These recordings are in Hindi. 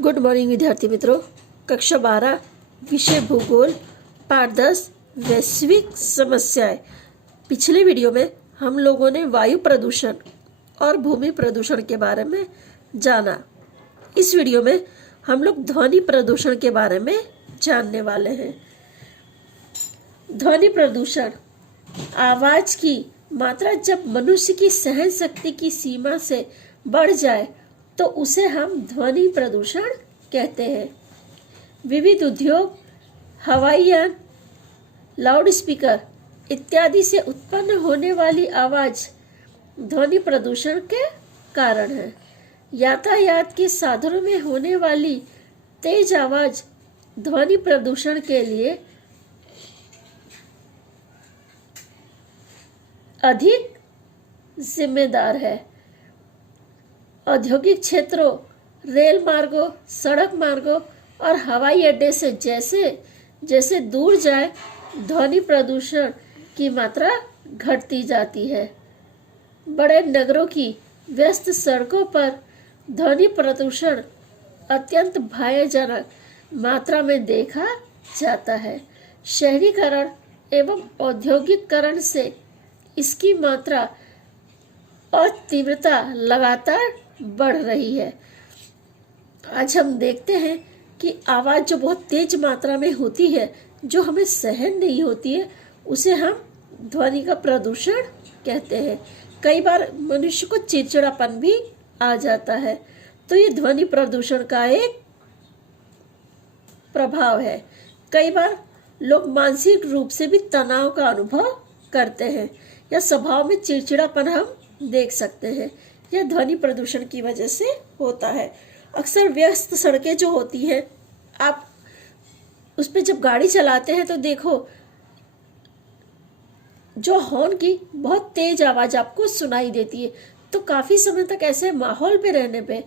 गुड मॉर्निंग विद्यार्थी मित्रों। कक्षा 12 विषय भूगोल पाठ 10 वैश्विक समस्याएं। पिछले वीडियो में हम लोगों ने वायु प्रदूषण और भूमि प्रदूषण के बारे में जाना। इस वीडियो में हम लोग ध्वनि प्रदूषण के बारे में जानने वाले हैं। ध्वनि प्रदूषण आवाज की मात्रा जब मनुष्य की सहन शक्ति की सीमा से बढ़ जाए तो उसे हम ध्वनि प्रदूषण कहते हैं। विविध उद्योग, हवाई यान, लाउडस्पीकर इत्यादि से उत्पन्न होने वाली आवाज ध्वनि प्रदूषण के कारण है। यातायात के साधनों में होने वाली तेज आवाज ध्वनि प्रदूषण के लिए अधिक जिम्मेदार है। औद्योगिक क्षेत्रों, रेल मार्गों, सड़क मार्गों और हवाई अड्डे से जैसे जैसे दूर जाए ध्वनि प्रदूषण की मात्रा घटती जाती है। बड़े नगरों की व्यस्त सड़कों पर ध्वनि प्रदूषण अत्यंत भयानक मात्रा में देखा जाता है। शहरीकरण एवं औद्योगिकरण से इसकी मात्रा और तीव्रता लगातार बढ़ रही है। आज हम देखते हैं कि आवाज जो बहुत तेज मात्रा में होती है, जो हमें सहन नहीं होती है, उसे हम ध्वनि का प्रदूषण कहते हैं। कई बार मनुष्य को चिड़चिड़ापन भी आ जाता है, तो ये ध्वनि प्रदूषण का एक प्रभाव है। कई बार लोग मानसिक रूप से भी तनाव का अनुभव करते हैं या स्वभाव में चिड़चिड़ापन हम देख सकते हैं। यह ध्वनि प्रदूषण की वजह से होता है। अक्सर व्यस्त सड़कें जो होती हैं, आप उस पर जब गाड़ी चलाते हैं तो देखो जो हॉर्न की बहुत तेज आवाज आपको सुनाई देती है, तो काफी समय तक ऐसे माहौल में रहने पे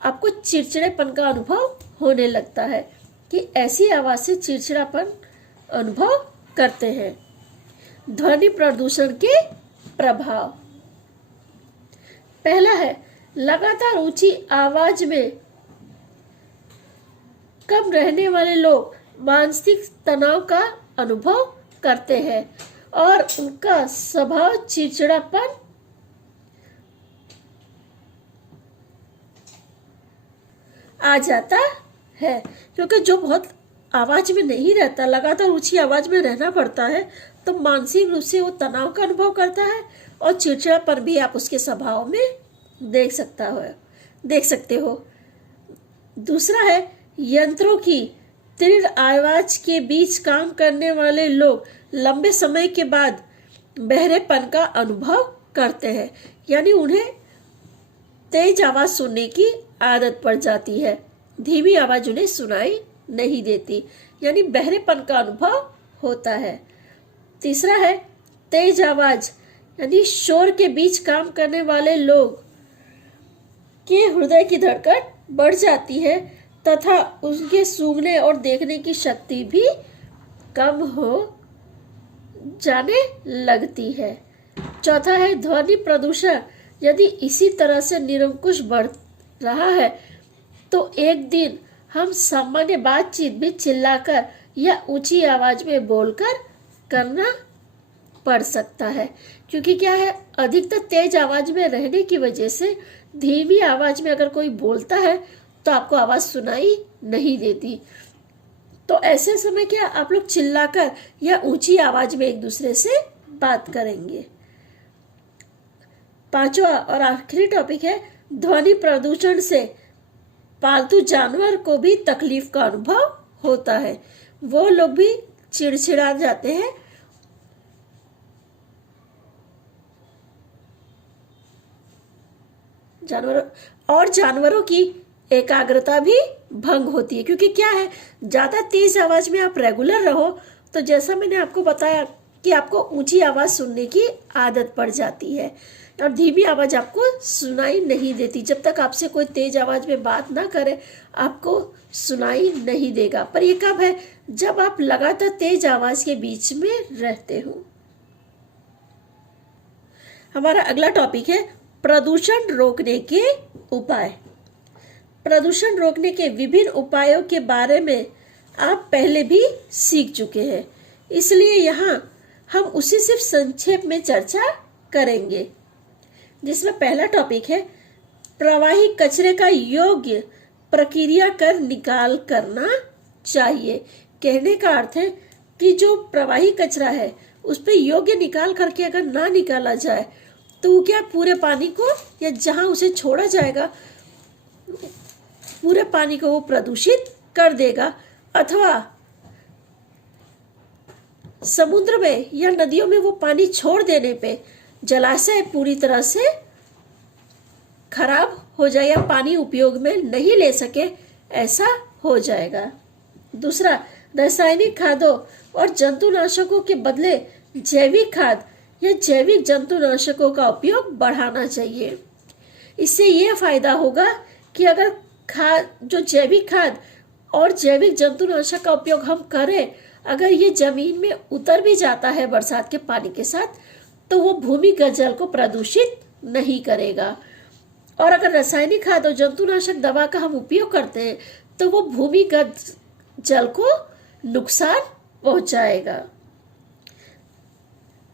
आपको चिड़चिड़ेपन का अनुभव होने लगता है कि ऐसी आवाज से चिड़चिड़ापन अनुभव करते हैं। ध्वनि प्रदूषण के प्रभाव। पहला है लगातार ऊंची आवाज में कम रहने वाले लोग मानसिक तनाव का अनुभव करते हैं और उनका स्वभाव चिड़चिड़ापन आ जाता है, क्योंकि जो बहुत आवाज में नहीं रहता, लगातार ऊंची आवाज में रहना पड़ता है, तो मानसिक रूप से वो तनाव का अनुभव करता है और चिड़चिड़ापन भी आप उसके स्वभाव में देख सकते हो। दूसरा है यंत्रों की तीव्र आवाज के बीच काम करने वाले लोग लंबे समय के बाद बहरेपन का अनुभव करते हैं, यानी उन्हें तेज आवाज सुनने की आदत पड़ जाती है। धीमी आवाज उन्हें सुनाई नहीं देती, यानी बहरेपन का अनुभव होता है। तीसरा है तेज आवाज यानी शोर के बीच काम करने वाले लोग के हृदय की धड़कन बढ़ जाती है तथा उनके सूंघने और देखने की शक्ति भी कम हो जाने लगती है। चौथा है ध्वनि प्रदूषण यदि इसी तरह से निरंकुश बढ़ रहा है तो एक दिन हम सामान्य बातचीत भी चिल्लाकर या ऊंची आवाज में बोलकर करना पड़ सकता है, क्योंकि क्या है, अधिकतर तेज आवाज में रहने की वजह से धीमी आवाज में अगर कोई बोलता है तो आपको आवाज सुनाई नहीं देती। तो ऐसे समय क्या आप लोग चिल्लाकर या ऊंची आवाज में एक दूसरे से बात करेंगे। पांचवा और आखिरी टॉपिक है ध्वनि प्रदूषण से पालतू जानवर को भी तकलीफ का अनुभव होता है। वो लोग भी चिड़चिड़ा जाते हैं जानवरों की एकाग्रता भी भंग होती है, क्योंकि क्या है, ज्यादा तेज आवाज में आप रेगुलर रहो तो जैसा मैंने आपको बताया कि आपको ऊंची आवाज सुनने की आदत पड़ जाती है और धीमी आवाज आपको सुनाई नहीं देती। जब तक आपसे कोई तेज आवाज में बात ना करे आपको सुनाई नहीं देगा। पर ये कब है, जब आप लगातार तेज आवाज के बीच में रहते हो। हमारा अगला टॉपिक है प्रदूषण रोकने के उपाय। प्रदूषण रोकने के विभिन्न उपायों के बारे में आप पहले भी सीख चुके हैं, इसलिए यहाँ हम उसी सिर्फ संक्षेप में चर्चा करेंगे, जिसमें पहला टॉपिक है प्रवाही कचरे का योग्य प्रक्रिया कर निकाल करना चाहिए। कहने का अर्थ है कि जो प्रवाही कचरा है उस पर योग्य निकाल करके अगर ना निकाला जाए तो क्या पूरे पानी को या जहां उसे छोड़ा जाएगा पूरे पानी को वो प्रदूषित कर देगा, अथवा समुद्र में या नदियों में वो पानी छोड़ देने पे जलाशय पूरी तरह से खराब हो जाए या पानी उपयोग में नहीं ले सके, ऐसा हो जाएगा। दूसरा, रासायनिक खादों और जंतुनाशकों के बदले जैविक खाद या जैविक जंतुनाशकों का उपयोग बढ़ाना चाहिए। इससे यह फायदा होगा कि अगर जो जैविक खाद और जैविक जंतुनाशक का उपयोग हम करें, अगर ये जमीन में उतर भी जाता है बरसात के पानी के साथ, तो वो भूमिगत जल को प्रदूषित नहीं करेगा। और अगर रासायनिक खाद और जंतुनाशक दवा का हम उपयोग करते हैं तो वो भूमिगत जल को नुकसान पहुंचाएगा।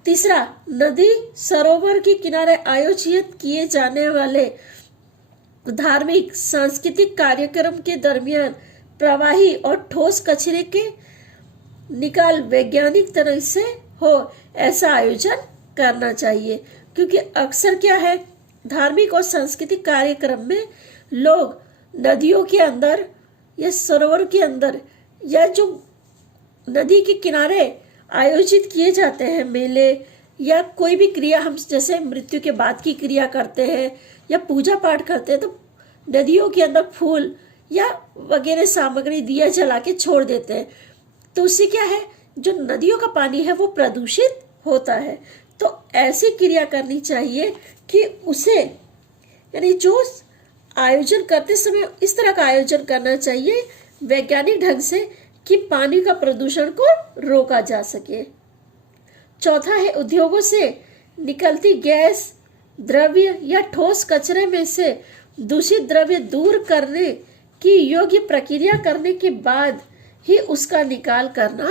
तीसरा, नदी सरोवर के किनारे आयोजित किए जाने वाले धार्मिक सांस्कृतिक कार्यक्रम के दरमियान प्रवाही और ठोस कचरे के निकाल वैज्ञानिक तरह से हो, ऐसा आयोजन करना चाहिए। क्योंकि अक्सर क्या है, धार्मिक और सांस्कृतिक कार्यक्रम में लोग नदियों के अंदर या सरोवर के अंदर या जो नदी के किनारे आयोजित किए जाते हैं मेले या कोई भी क्रिया, हम जैसे मृत्यु के बाद की क्रिया करते हैं या पूजा पाठ करते हैं, तो नदियों के अंदर फूल या वगैरह सामग्री दिया जला के छोड़ देते हैं। तो उससे क्या है, जो नदियों का पानी है वो प्रदूषित होता है। तो ऐसी क्रिया करनी चाहिए कि उसे, यानी जो आयोजन करते समय इस तरह का आयोजन करना चाहिए वैज्ञानिक ढंग से कि पानी का प्रदूषण को रोका जा सके। चौथा है, उद्योगों से निकलती गैस, द्रव्य या ठोस कचरे में से दूषित द्रव्य दूर करने की योग्य प्रक्रिया करने के बाद ही उसका निकाल करना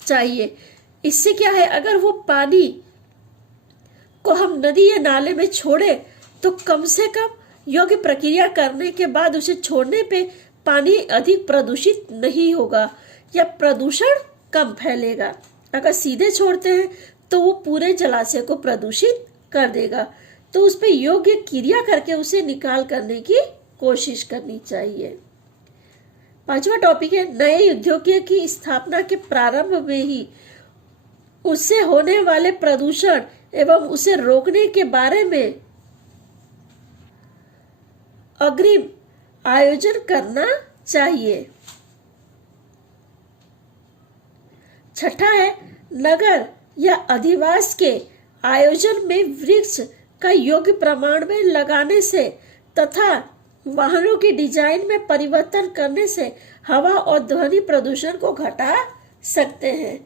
चाहिए। इससे क्या है, अगर वो पानी को हम नदी या नाले में छोड़े तो कम से कम योग्य प्रक्रिया करने के बाद उसे छोड़ने पे पानी अधिक प्रदूषित नहीं होगा या प्रदूषण कम फैलेगा। अगर सीधे छोड़ते हैं तो वो पूरे जलाशय को प्रदूषित कर देगा। तो उस पर योग्य क्रिया करके उसे निकाल करने की कोशिश करनी चाहिए। पांचवा टॉपिक है, नए उद्योग की स्थापना के प्रारंभ में ही उससे होने वाले प्रदूषण एवं उसे रोकने के बारे में अग्रिम आयोजन करना चाहिए। छठा है, नगर या अधिवास के आयोजन में वृक्ष का योग्य प्रमाण में लगाने से तथा वाहनों की डिजाइन में परिवर्तन करने से हवा और ध्वनि प्रदूषण को घटा सकते हैं।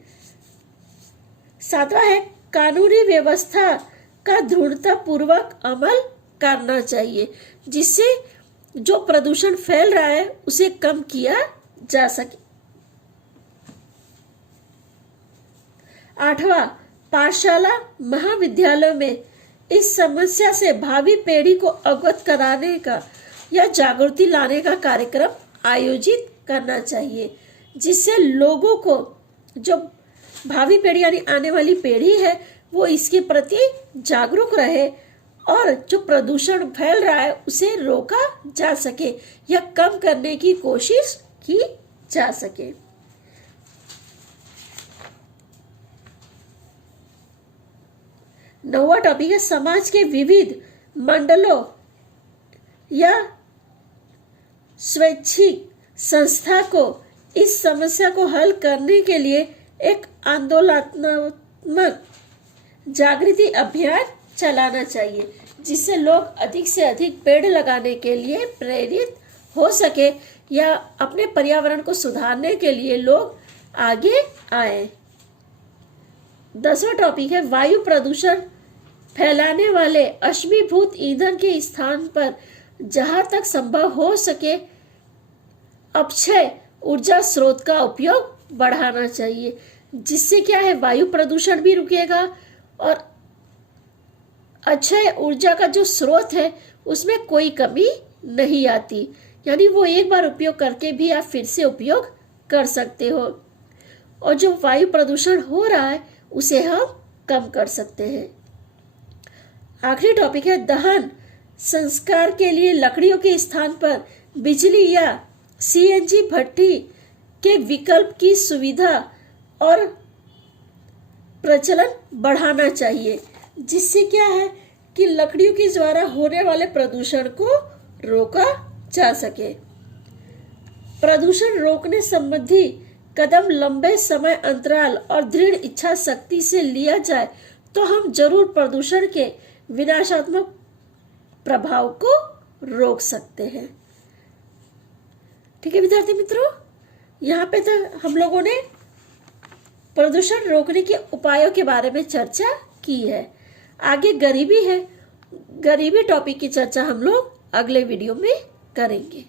सातवां है, कानूनी व्यवस्था का दृढ़ता पूर्वक अमल करना चाहिए जिससे जो प्रदूषण फैल रहा है उसे कम किया जा सके। आठवां, पाठशाला महाविद्यालय में इस समस्या से भावी पीढ़ी को अवगत कराने का या जागृति लाने का कार्यक्रम आयोजित करना चाहिए जिससे लोगों को, जो भावी पीढ़ी यानी आने वाली पीढ़ी है, वो इसके प्रति जागरूक रहे और जो प्रदूषण फैल रहा है उसे रोका जा सके या कम करने की कोशिश की जा सके। नौवां टॉपिक है, समाज के विविध मंडलों या स्वैच्छिक संस्था को इस समस्या को हल करने के लिए एक आंदोलनात्मक जागृति अभियान चलाना चाहिए जिससे लोग अधिक से अधिक पेड़ लगाने के लिए प्रेरित हो सके या अपने पर्यावरण को सुधारने के लिए लोग आगे आए। 10वां टॉपिक है, वायु प्रदूषण फैलाने वाले अश्मीभूत ईंधन के स्थान पर जहां तक संभव हो सके अक्षय ऊर्जा स्रोत का उपयोग बढ़ाना चाहिए, जिससे क्या है वायु प्रदूषण भी रुकेगा और अक्षय ऊर्जा का जो स्रोत है उसमें कोई कमी नहीं आती, यानी वो एक बार उपयोग करके भी आप फिर से उपयोग कर सकते हो और जो वायु प्रदूषण हो रहा है उसे हम कम कर सकते हैं। आखिरी टॉपिक है दहन संस्कार के लिए लकड़ियों के स्थान पर बिजली या सीएनजी भट्टी के विकल्प की सुविधा और प्रचलन बढ़ाना चाहिए, जिससे क्या है कि लकड़ियों के द्वारा होने वाले प्रदूषण को रोका जा सके। प्रदूषण रोकने संबंधी कदम लंबे समय अंतराल और दृढ़ इच्छा शक्ति से लिया जाए तो हम जरूर प्रदूषण के विनाशात्मक प्रभाव को रोक सकते हैं। ठीक है विद्यार्थी मित्रों, यहाँ पे तो हम लोगों ने प्रदूषण रोकने के उपायों के बारे में चर्चा की है। आगे गरीबी है, गरीबी टॉपिक की चर्चा हम लोग अगले वीडियो में करेंगे।